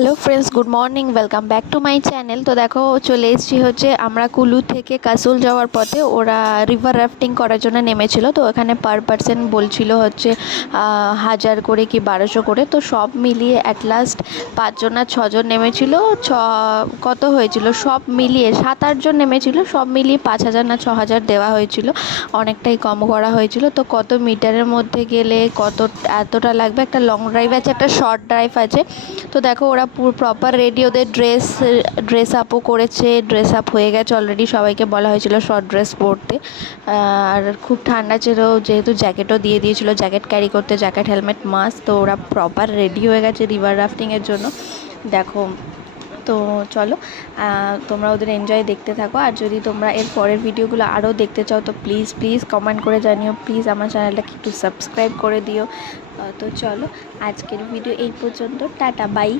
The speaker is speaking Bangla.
Hello friends, good morning, welcome back to my channel. তো দেখো চলে এসেছি হচ্ছে আমরা কুলু থেকে কাসুল যাওয়ার পথে। ওরা রিভার রাফটিং করার জন্য নেমেছিল। তো এখানে পার পারসন বলছিল হচ্ছে 1000 করে কি 1200 করে। তো সব মিলিয়ে অ্যাট লাস্ট 5জন আর 6জন নেমেছিল। কত হয়েছিল সব মিলিয়ে 7-8 জন নেমেছিল, সব মিলিয়ে 5000 না 6000 দেওয়া হয়েছিল। অনেকটাই কম করা হয়েছিল। তো কত মিটারের মধ্যে গেলে এতটা লাগবে। একটা লং ড্রাইভ আছে, একটা শর্ট ড্রাইভ আছে। তো দেখো ওরা প্রপার রেডি, ওদের ড্রেস আপও করেছে, ড্রেস আপ হয়ে গেছে অলরেডি। সবাইকে বলা হয়েছিল শর্ট ড্রেস পরতে। আর খুব ঠান্ডা ছিল, যেহেতু জ্যাকেটও দিয়ে দিয়েছিল, জ্যাকেট ক্যারি করতে, জ্যাকেট, হেলমেট, মাস্ক। তো ওরা প্রপার রেডি হয়ে গেছে রিভার রাফটিংয়ের জন্য। দেখো, তো চলো তোমরা ওদের এনজয় দেখতে থাকো। আর যদি তোমরা এর পরের ভিডিওগুলো আরও দেখতে চাও তো প্লিজ কমেন্ট করে জানিও। প্লিজ আমার চ্যানেলটাকে একটু সাবস্ক্রাইব করে দিও। তো চলো, আজকের ভিডিও এই পর্যন্ত। Tata, by.